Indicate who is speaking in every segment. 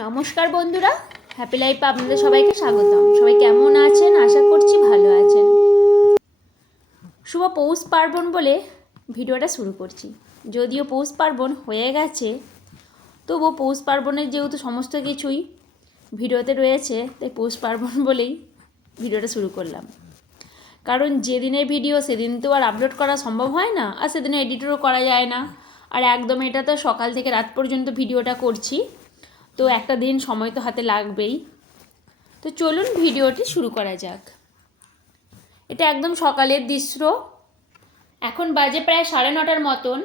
Speaker 1: নমস্কার বন্ধুরা হ্যাপি লাইফে আপনাদের সবাইকে স্বাগতম। সবাই কেমন আছেন? আশা করছি ভালো আছেন। শুভ পৌষ পার্বণ বলে ভিডিওটা শুরু করছি। যদিও পৌষ পার্বণ হয়ে গেছে, তবুও পৌষ পার্বণের যেহেতু সমস্ত কিছুই ভিডিওতে রয়েছে, তাই পৌষ পার্বণ বলেই ভিডিওটা শুরু করলাম। কারণ যেদিনের ভিডিও, সেদিন তো আর আপলোড করা সম্ভব হয় না, আর সেদিনে এডিটরও করা যায় না। আর একদম এটা তো সকাল থেকে রাত পর্যন্ত ভিডিওটা করছি। তো একটা দিন সময় তো হাতে লাগবেই। তো চলুন ভিডিওটি শুরু করা যাক। এটা একদম সকালের দৃশ্য। এখন বাজে প্রায় সাড়ে নটার মতন।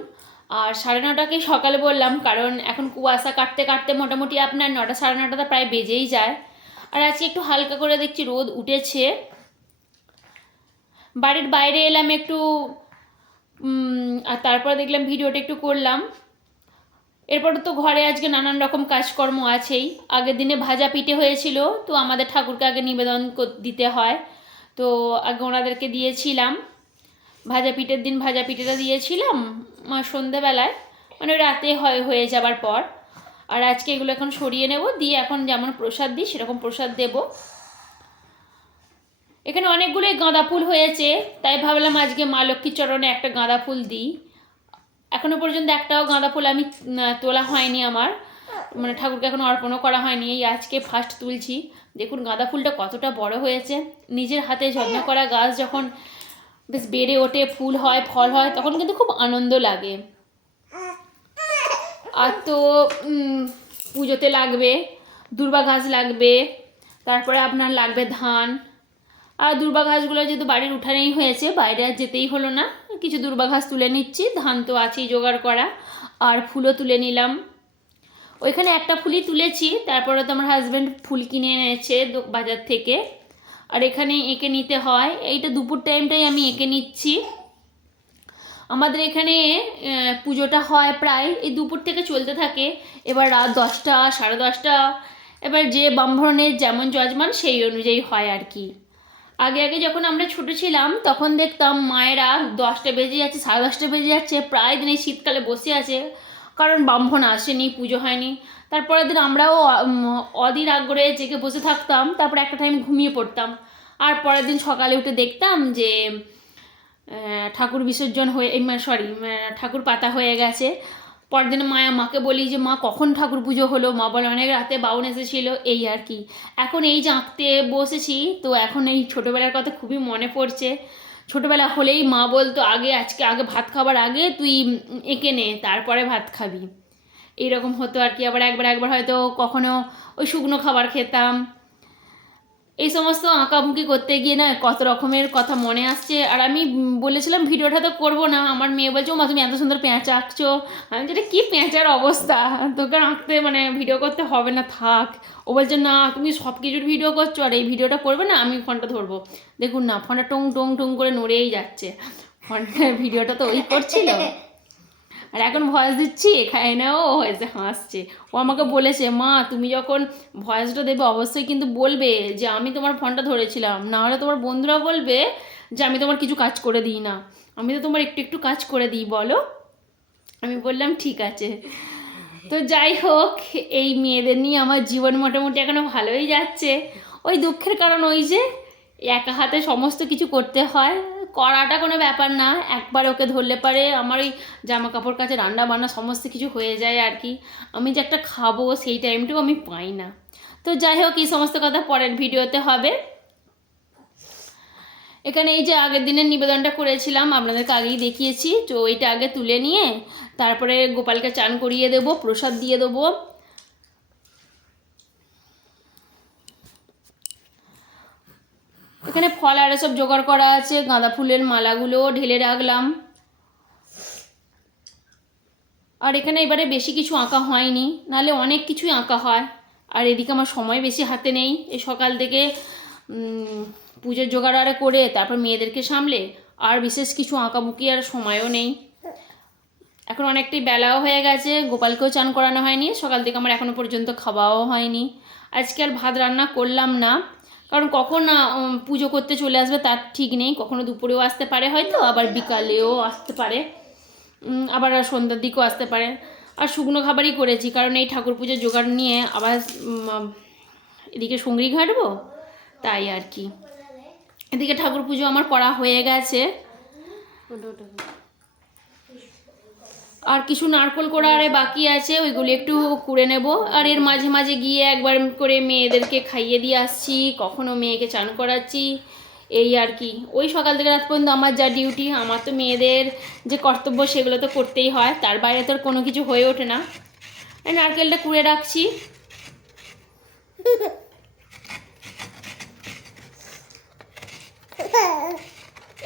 Speaker 1: আর সাড়ে নটাকে সকালে বললাম, কারণ এখন কুয়াশা কাটতে কাটতে মোটামুটি আপনার নটা সাড়ে নটাটা প্রায় বেজেই যায়। আর আজকে একটু হালকা করে দেখছি রোদ উঠেছে। বাড়ির বাইরে এলাম একটু আর তারপর দেখলাম ভিডিওটা একটু করলাম। এরপরে তো ঘরে আজকে নানান রকম কাজকর্ম আছেই। আগের দিনে ভাজা পিঠে হয়েছিল, তো আমাদের ঠাকুরকে আগে নিবেদন দিতে হয়। তো আগে ওনাদেরকে দিয়েছিলাম। ভাজা পিঠের দিন ভাজা পিঠেটা দিয়েছিলাম সন্ধেবেলায়। মানে রাতে হয়, হয়ে যাবার পর। আর আজকে এগুলো এখন সরিয়ে নেব, দিয়ে এখন যেমন প্রসাদ দিই, সেরকম প্রসাদ দেবো। এখানে অনেকগুলোই গাঁদা ফুল হয়েছে, তাই ভাবলাম আজকে মা লক্ষ্মীর চরণে একটা গাঁদা ফুল দিই। এখনও পর্যন্ত একটাও গাঁদা ফুল আমি তোলা হয়নি আমার। মানে ঠাকুরকে এখনও অর্পণও করা হয়নি। এই আজকে ফার্স্ট তুলছি। দেখুন গাঁদা ফুলটা কতটা বড় হয়েছে। নিজের হাতে যত্ন করা গাছ যখন বেশ বেড়ে ওঠে, ফুল হয়, ফল হয়, তখন কিন্তু খুব আনন্দ লাগে। আর তো পুজোতে লাগবে, দুর্বা গাছ লাগবে, তারপরে আপনার লাগবে ধান। আর দুর্বা ঘাসগুলো যেহেতু বাড়ির উঠানেই হয়েছে, বাইরে আর যেতেই হলো না। কিছু দুর্বা ঘাস তুলে নিচ্ছি, ধান তো আছেই জোগাড় করা, আর ফুলও তুলে নিলাম। ওইখানে একটা ফুলই তুলেছি, তারপরে তো আমার হাজব্যান্ড ফুল কিনে এনেছে বাজার থেকে। আর এখানে এঁকে নিতে হয়, এইটা দুপুর টাইমটাই আমি এঁকে নিচ্ছি। আমাদের এখানে পুজোটা হয় প্রায়, এই দুপুর থেকে চলতে থাকে। এবার রাত দশটা, সাড়ে দশটা, এবার যে ব্রাহ্মণের যেমন যজমান সেই অনুযায়ী হয় আর কি। আগে আগে যখন আমরা ছোট ছিলাম, তখন দেখতাম মায়েরা দশটা বেজে যাচ্ছে, সাড়ে দশটা বেজে যাচ্ছে, প্রায় দিন এই শীতকালে বসে আছে। কারণ ব্রাহ্মণ আসেনি, পুজো হয়নি। তারপরের দিন আমরাও অধীর আগ্রহে জেগে বসে থাকতাম, তারপরে একটা টাইম ঘুমিয়ে পড়তাম। আর পরের দিন সকালে উঠে দেখতাম যে ঠাকুর বিসর্জন হয়ে সরি ঠাকুর পাতা হয়ে গেছে। পরের দিন মায়া মাকে বলি যে, মা, কখন ঠাকুর পুজো হলো? মা বলে, অনেক রাতে বাউন এসেছিল। এই আর কি। এখন এই যে আঁকতে বসেছি, তো এখন এই ছোটোবেলার কথা খুবই মনে পড়ছে। ছোটোবেলা হলেই মা বলতো, আগে, আজকে, আগে ভাত খাবার আগে তুই এঁকে নে, তারপরে ভাত খাবি। এইরকম হতো আর কি। আবার একবার একবার হয়তো কখনো ওই শুকনো খাবার খেতাম। এই সমস্ত আঁকাবুকি করতে গিয়ে না কত রকমের কথা মনে আসছে। আর আমি বলেছিলাম, ভিডিওটা তো করব না। আমার মেয়ে বলছে ও মা তুমি এত সুন্দর পেঁচা আঁকছো। আমি যেটা কী পেঁচার অবস্থা? তোকে আঁকতে মানে ভিডিও করতে হবে না, থাক। ও বলছে, না, তুমি সব কিছুর ভিডিও করছ আর এই ভিডিওটা করবে না, আমি ফোনটা ধরবো। দেখুন না, ফোনটা টং টং টং করে নড়েই যাচ্ছে। ফোনটা, ভিডিওটা তো ওই করছিল। আর এখন ভয়েস দিচ্ছি, এখানে ও হয়েছে, হাসছে। ও আমাকে বলেছে, মা, তুমি যখন ভয়েসটা দেবে, অবশ্যই কিন্তু বলবে যে, আমি তোমার ফোনটা ধরেছিলাম। না হলে তোমার বন্ধুরা বলবে যে, আমি তোমার কিছু কাজ করে দিই না। আমি তো তোমার একটু একটু কাজ করে দিই, বলো। আমি বললাম, ঠিক আছে। তো যাই হোক, এই মেয়েদের নিয়ে আমার জীবন মোটামুটি এখনও ভালোই যাচ্ছে। ওই দুঃখের কারণ ওই যে, একা হাতে সমস্ত কিছু করতে হয়। করাটা কোনো ব্যাপার না, একবার ওকে ধরলে পারে, আমার ওই জামা কাপড় কাছে রান্না বান্না সমস্ত কিছু হয়ে যায় আর কি। আমি যে একটা খাব সেই টাইমটাও আমি পাই না। তো যাই হোক, এই সমস্ত কথা পরের ভিডিওতে হবে। এখানে এই যে আগের দিনের নিবেদনটা করেছিলাম, আপনাদেরকে আগেই দেখিয়েছি। তো এইটা আগে তুলে নিয়ে, তারপরে গোপালকে চান করিয়ে দেবো, প্রসাদ দিয়ে দেবো। এখানে ফল আর সব জোগাড় করা আছে, গাঁদা ফুলের মালাগুলো ঢেলে রাখলাম। আর এখানে এবারে বেশি কিছু আঁকা হয়নি, নাহলে অনেক কিছুই আঁকা হয়। আর এদিকে আমার সময় বেশি হাতে নেই, এই সকাল থেকে পুজোর জোগাড় আরে করে, তারপর মেয়েদেরকে সামলে, আর বিশেষ কিছু আঁকাবুকি আর সময়ও নেই। এখন অনেকটাই বেলাও হয়ে গেছে, গোপালকেও চান করানো হয়নি, সকাল থেকে আমার এখনও পর্যন্ত খাওয়াও হয়নি। আজকে আর ভাত রান্না করলাম না কারণ কখন পুজো করতে চলে আসবে তার ঠিক নেই। কখনো দুপুরেও আসতে পারে হয়তো, আবার বিকালেও আসতে পারে। আবার সন্ধ্যার দিকেও আসতে পারে। আর শুকনো খাবারই করেছি, কারণ এই ঠাকুর পুজোর জোগাড় নিয়ে আবার এদিকে সঙ্গী ঘাটবো, তাই আর কি। এদিকে ঠাকুর পুজো আমার করা হয়ে গেছে। আর কিছু নারকোল করা আরে বাকি আছে, ওইগুলি একটু কুড়ে নেব। আর এর মাঝে মাঝে গিয়ে একবার করে মেয়েদেরকে খাইয়ে দিয়ে আসছি, কখনো মেয়েকে চান করাচ্ছি, এই আর কি। ওই সকাল থেকে রাত পর্যন্ত আমার যা ডিউটি, আমার তো মেয়েদের যে কর্তব্য সেগুলো তো করতেই হয়, তার বাইরে তো কোনো কিছু হয়ে ওঠে না। নারকেলটা কুড়ে রাখছি।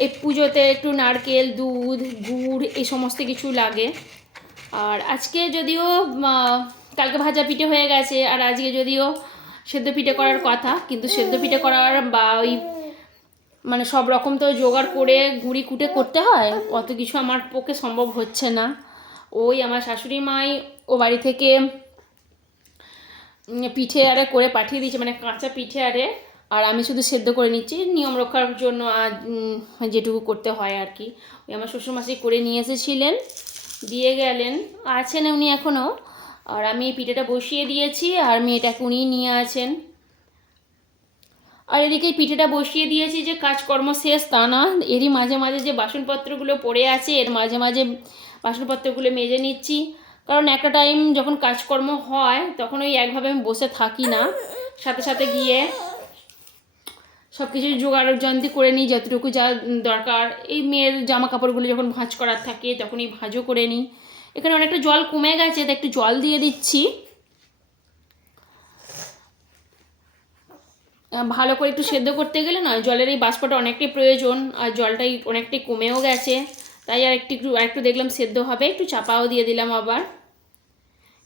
Speaker 1: এই পুজোতে একটু নারকেল, দুধ, গুড়, এই সমস্ত কিছু লাগে। আর আজকে যদিও কালকে ভাজা পিঠে হয়ে গেছে, আর আজকে যদিও সেদ্ধ পিঠে করার কথা, কিন্তু সেদ্ধ পিঠে করার বা ওই মানে সব রকম তো জোগাড় করে গুঁড়ি কুটে করতে হয়, অত কিছু আমার পক্ষে সম্ভব হচ্ছে না। ওই আমার শাশুড়ি মাই ও বাড়ি থেকে পিঠে আরে করে পাঠিয়ে দিয়েছে মানে কাঁচা পিঠে আরে, আর আমি শুধু সেদ্ধ করে নিচ্ছি, নিয়ম রক্ষার জন্য আর যেটুকু করতে হয় আর কি। ওই আমার শ্বশুরমাসি করে নিয়ে এসেছিলেন দিয়ে গেলেন, আছেন উনি এখনও আর আমি এই পিঠেটা বসিয়ে দিয়েছি, আর মেয়েটাকে উনি নিয়ে আছেন। আর এদিকে পিঠেটা বসিয়ে দিয়েছি যে কাজকর্ম শেষ, তা না। এরই মাঝে মাঝে যে বাসনপত্রগুলো পড়ে আছে, এর মাঝে মাঝে বাসনপত্রগুলো মেজে নিচ্ছি। কারণ একটা টাইম যখন কাজকর্ম হয়, তখন ওই একভাবে আমি বসে থাকি না। সাথে সাথে গিয়ে সব কিছু জোগাড় যন্ত্র করে নিই, যতটুকু যা দরকার। এই মেয়ের জামা কাপড়গুলো যখন ভাঁজ করার থাকে তখন এই ভাঁজও করে নিই। এখানে অনেকটা জল কমে গেছে, তাই একটু জল দিয়ে দিচ্ছি। ভালো করে একটু সেদ্ধ করতে গেলে না, জলের এই বাষ্পটা অনেকটাই প্রয়োজন, আর জলটাই অনেকটাই কমেও গেছে। তাই আর একটু একটু আর একটু দেখলাম সেদ্ধ হবে, একটু চাপাও দিয়ে দিলাম আবার।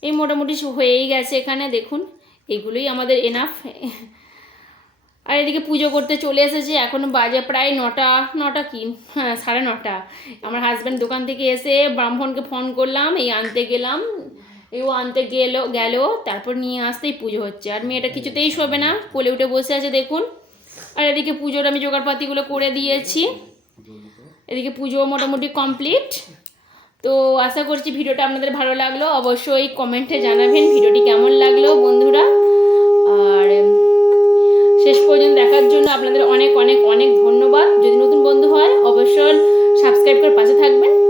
Speaker 1: এই মোটামুটি হয়েই গেছে এখানে, দেখুন, এগুলোই আমাদের এনাফ আর এদিকে পুজো করতে চলে এসেছে, এখন বাজে প্রায় নটা নটা কি? হ্যাঁ সাড়ে নটা। আমার হাজব্যান্ড দোকান থেকে এসে ব্রাহ্মণকে ফোন করলাম, এই আনতে গেলাম, এও আনতে গেল গেল, তারপর নিয়ে আসতেই পুজো হচ্ছে। আর মেয়েটা কিছুতেই শোবে না, কোলে উঠে বসে আছে, দেখুন। আর এদিকে পুজোর আমি জোগাড়পাতিগুলো করে দিয়েছি। এদিকে পুজো মোটামুটি কমপ্লিট তো আশা করছি ভিডিওটা আপনাদের ভালো লাগল, অবশ্যই কমেন্টে জানাবেন, ভিডিওটি কেমন লাগল শেষ পর্যন্ত দেখার জন্য আপনাদের অনেক অনেক অনেক ধন্যবাদ। যদি নতুন বন্ধু হয়, অবশ্যই সাবস্ক্রাইব করে পাশে থাকবেন।